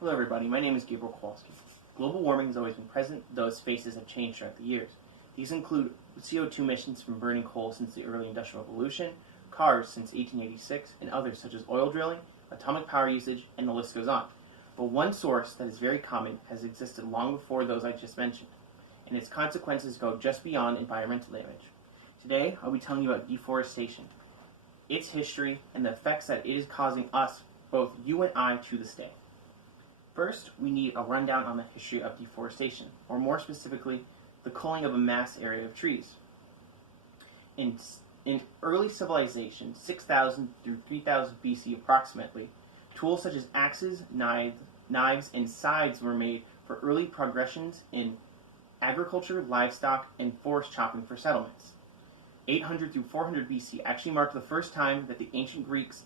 Hello everybody, my name is Gabriele Kowalski. Global warming has always been present, though its faces have changed throughout the years. These include CO2 emissions from burning coal since the early Industrial Revolution, cars since 1886, and others such as oil drilling, atomic power usage, and the list goes on. But one source that is very common has existed long before those I just mentioned, and its consequences go just beyond environmental damage. Today, I'll be telling you about deforestation, its history, and the effects that it is causing us, both you and I, to this day. First, we need a rundown on the history of deforestation, or more specifically, the culling of a mass area of trees. In early civilization, 6000 through 3000 BC approximately, tools such as axes, knives, and scythes were made for early progressions in agriculture, livestock, and forest chopping for settlements. 800 through 400 BC actually marked the first time that the ancient Greeks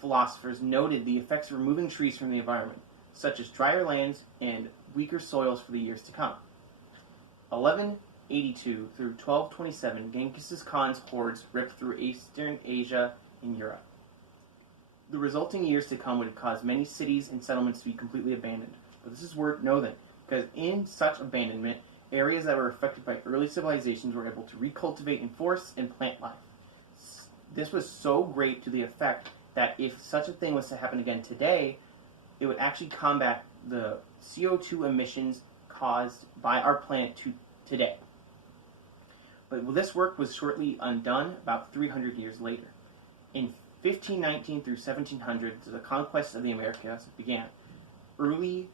philosophers noted the effects of removing trees from the environment, such as drier lands and weaker soils for the years to come. 1182 through 1227, Genghis Khan's hordes ripped through Eastern Asia and Europe. The resulting years to come would cause many cities and settlements to be completely abandoned. But this is worth noting, because in such abandonment, areas that were affected by early civilizations were able to recultivate in forests and plant life. This was so great to the effect that if such a thing was to happen again today, it would actually combat the CO2 emissions caused by our planet today. But this work was shortly undone about 300 years later. In 1519 through 1700, the conquest of the Americas began. Early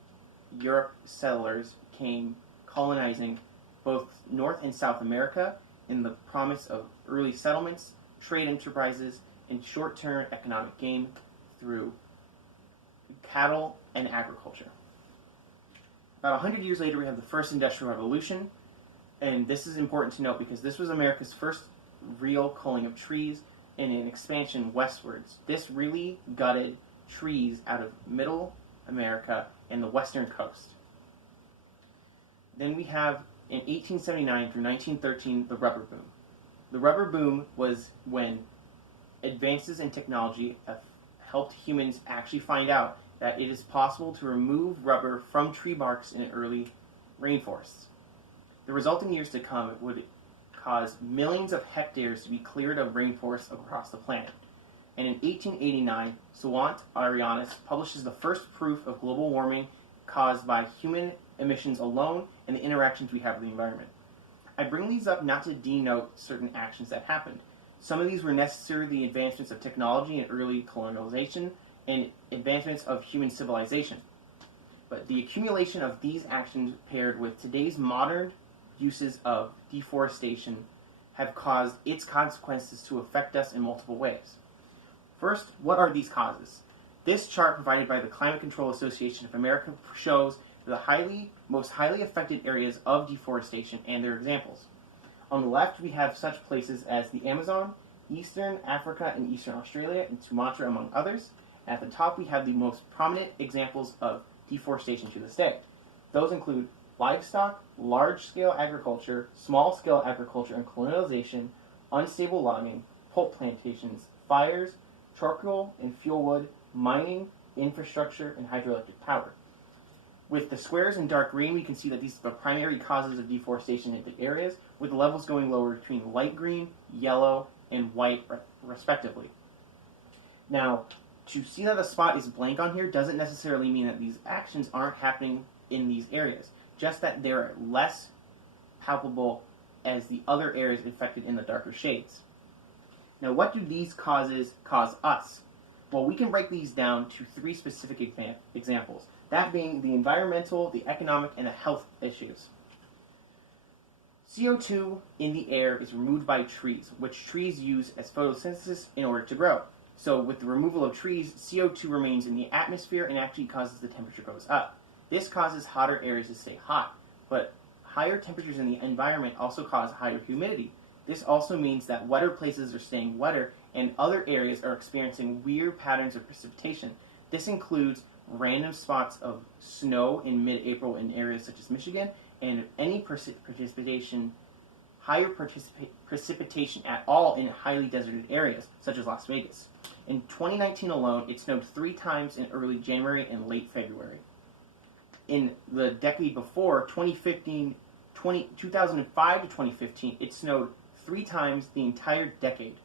Europe settlers came colonizing both North and South America in the promise of early settlements, trade enterprises, and short-term economic gain through cattle and agriculture. About 100 years later, we have the first Industrial Revolution, and this is important to note because this was America's first real culling of trees and an expansion westwards. This really gutted trees out of Middle America and the western coast. Then we have, in 1879 through 1913, the rubber boom. The rubber boom was when advances in technology have helped humans actually find out that it is possible to remove rubber from tree barks in early rainforests. The resulting years to come would cause millions of hectares to be cleared of rainforests across the planet. And in 1889, Sawant Arianis publishes the first proof of global warming caused by human emissions alone and the interactions we have with the environment. I bring these up not to denote certain actions that happened. Some of these were necessarily advancements of technology and early colonization and advancements of human civilization. But the accumulation of these actions paired with today's modern uses of deforestation have caused its consequences to affect us in multiple ways. First, what are these causes? This chart provided by the Climate Control Association of America shows the most highly affected areas of deforestation and their examples. On the left, we have such places as the Amazon, Eastern Africa and Eastern Australia, and Sumatra, among others. At the top, we have the most prominent examples of deforestation to this day. Those include livestock, large-scale agriculture, small-scale agriculture and colonization, unstable logging, pulp plantations, fires, charcoal and fuel wood, mining, infrastructure, and hydroelectric power. With the squares in dark green, we can see that these are the primary causes of deforestation in the areas, with the levels going lower between light green, yellow, and white, respectively. Now, to see that a spot is blank on here doesn't necessarily mean that these actions aren't happening in these areas, just that they're less palpable as the other areas affected in the darker shades. Now, what do these causes cause us? Well, we can break these down to three specific examples, that being the environmental, the economic, and the health issues. CO2 in the air is removed by trees, which trees use as photosynthesis in order to grow. So with the removal of trees, CO2 remains in the atmosphere and actually causes the temperature goes up. This causes hotter areas to stay hot, but higher temperatures in the environment also cause higher humidity. This also means that wetter places are staying wetter and other areas are experiencing weird patterns of precipitation. This includes random spots of snow in mid-April in areas such as Michigan, and any higher precipitation at all in highly deserted areas, such as Las Vegas. In 2019 alone, it snowed 3 times in early January and late February. in the decade before, 2005 to 2015, it snowed 3 times the entire decade.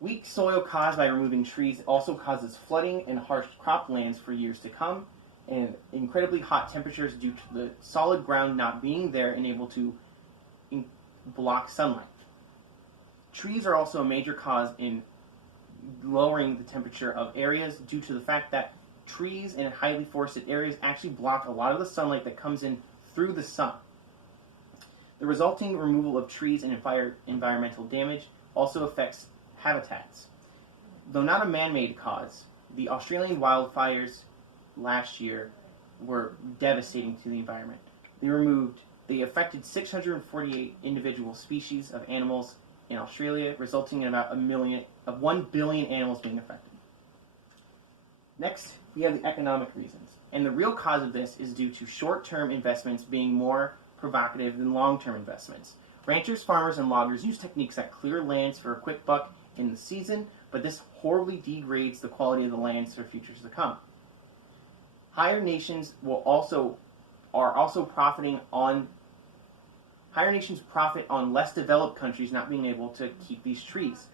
Weak soil caused by removing trees also causes flooding and harsh croplands for years to come, and incredibly hot temperatures due to the solid ground not being there and able to block sunlight. Trees are also a major cause in lowering the temperature of areas due to the fact that trees in highly forested areas actually block a lot of the sunlight that comes in through the sun. The resulting removal of trees and environmental damage also affects habitats. Though not a man-made cause, the Australian wildfires last year were devastating to the environment. They affected 648 individual species of animals in Australia, resulting in about 1 billion animals being affected. Next, we have the economic reasons. And the real cause of this is due to short-term investments being more provocative than long-term investments. Ranchers, farmers, and loggers use techniques that clear lands for a quick buck in the season, but this horribly degrades the quality of the lands for futures to come. Higher nations profit on less developed countries not being able to keep these trees.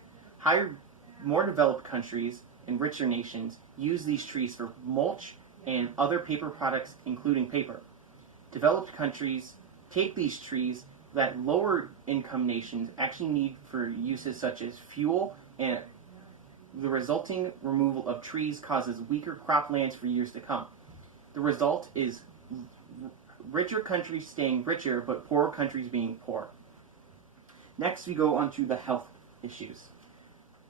More developed countries and richer nations use these trees for mulch and other paper products, including paper. Developed countries take these trees that lower income nations actually need for uses such as fuel, and the resulting removal of trees causes weaker croplands for years to come. The result is richer countries staying richer, but poorer countries being poor. Next, we go on to the health issues.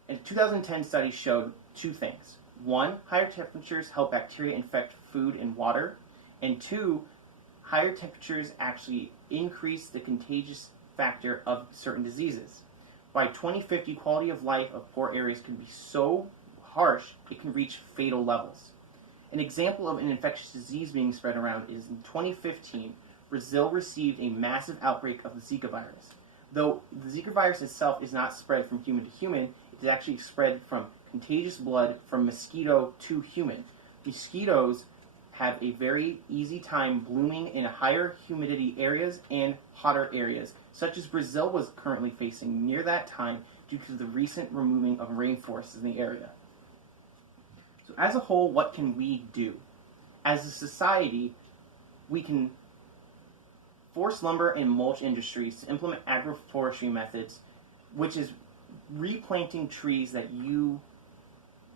A 2010 study showed 2 things. 1, higher temperatures help bacteria infect food and water. And 2, higher temperatures actually increase the contagious factor of certain diseases. By 2050, quality of life of poor areas can be so harsh it can reach fatal levels. An example of an infectious disease being spread around is in 2015, Brazil received a massive outbreak of the Zika virus. Though the Zika virus itself is not spread from human to human, it is actually spread from contagious blood from mosquito to human. Mosquitoes have a very easy time blooming in higher humidity areas and hotter areas, such as Brazil was currently facing near that time due to the recent removing of rainforests in the area. So as a whole, what can we do? As a society, we can force lumber and mulch industries to implement agroforestry methods, which is replanting trees that you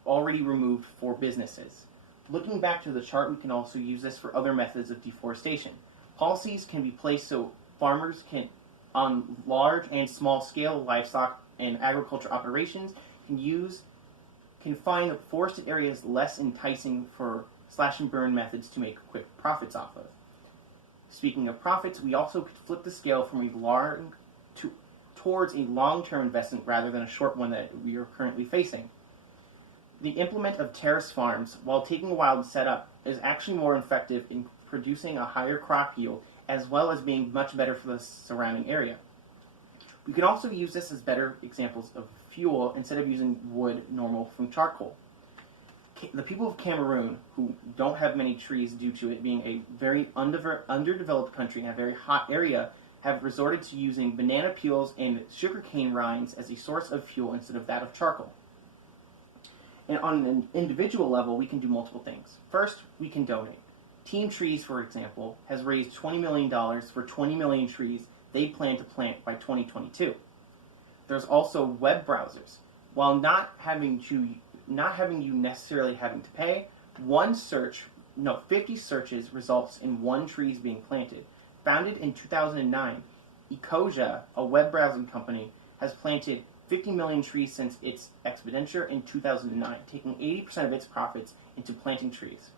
already removed for businesses. Looking back to the chart, we can also use this for other methods of deforestation. Policies can be placed so farmers can, on large and small scale livestock and agriculture operations, can find forested areas less enticing for slash and burn methods to make quick profits off of. Speaking of profits, we also could flip the scale from towards a long-term investment rather than a short one that we are currently facing. The implement of terrace farms, while taking a while to set up, is actually more effective in producing a higher crop yield, as well as being much better for the surrounding area. We can also use this as better examples of fuel instead of using wood normal from charcoal. The people of Cameroon, who don't have many trees due to it being a very underdeveloped country and a very hot area, have resorted to using banana peels and sugarcane rinds as a source of fuel instead of that of charcoal. And on an individual level, we can do multiple things. First, we can donate. Team Trees, for example, has raised $20 million for 20 million trees they plan to plant by 2022. There's also web browsers. While not having you necessarily having to pay, 50 searches results in 1 tree being planted. Founded in 2009, Ecosia, a web browsing company, has planted 50 million trees since its expenditure in 2009, taking 80% of its profits into planting trees.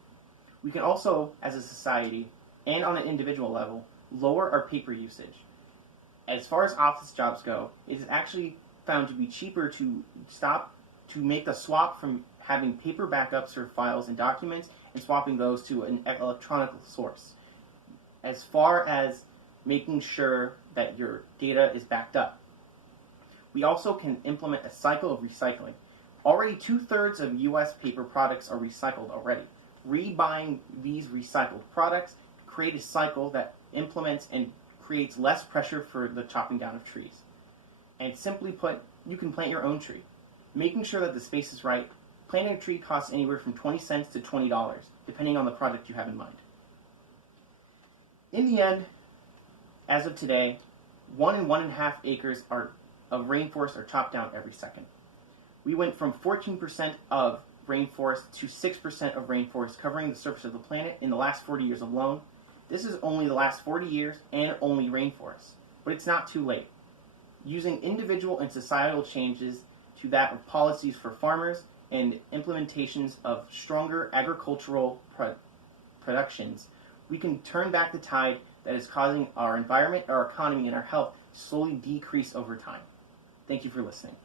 We can also, as a society, and on an individual level, lower our paper usage. As far as office jobs go, it is actually found to be cheaper to make the swap from having paper backups for files and documents and swapping those to an electronic source, as far as making sure that your data is backed up. We also can implement a cycle of recycling. Already 2/3 of U.S. paper products are recycled already. rebuying these recycled products, create a cycle that implements and creates less pressure for the chopping down of trees. And simply put, you can plant your own tree. Making sure that the space is right, planting a tree costs anywhere from 20 cents to $20, depending on the project you have in mind. In the end, as of today, 1 and 1.5 acres of rainforest are chopped down every second. We went from 14% of rainforest to 6% of rainforest covering the surface of the planet in the last 40 years alone. This is only the last 40 years and only rainforests, but it's not too late. Using individual and societal changes to that of policies for farmers and implementations of stronger agricultural productions, we can turn back the tide that is causing our environment, our economy, and our health to slowly decrease over time. Thank you for listening.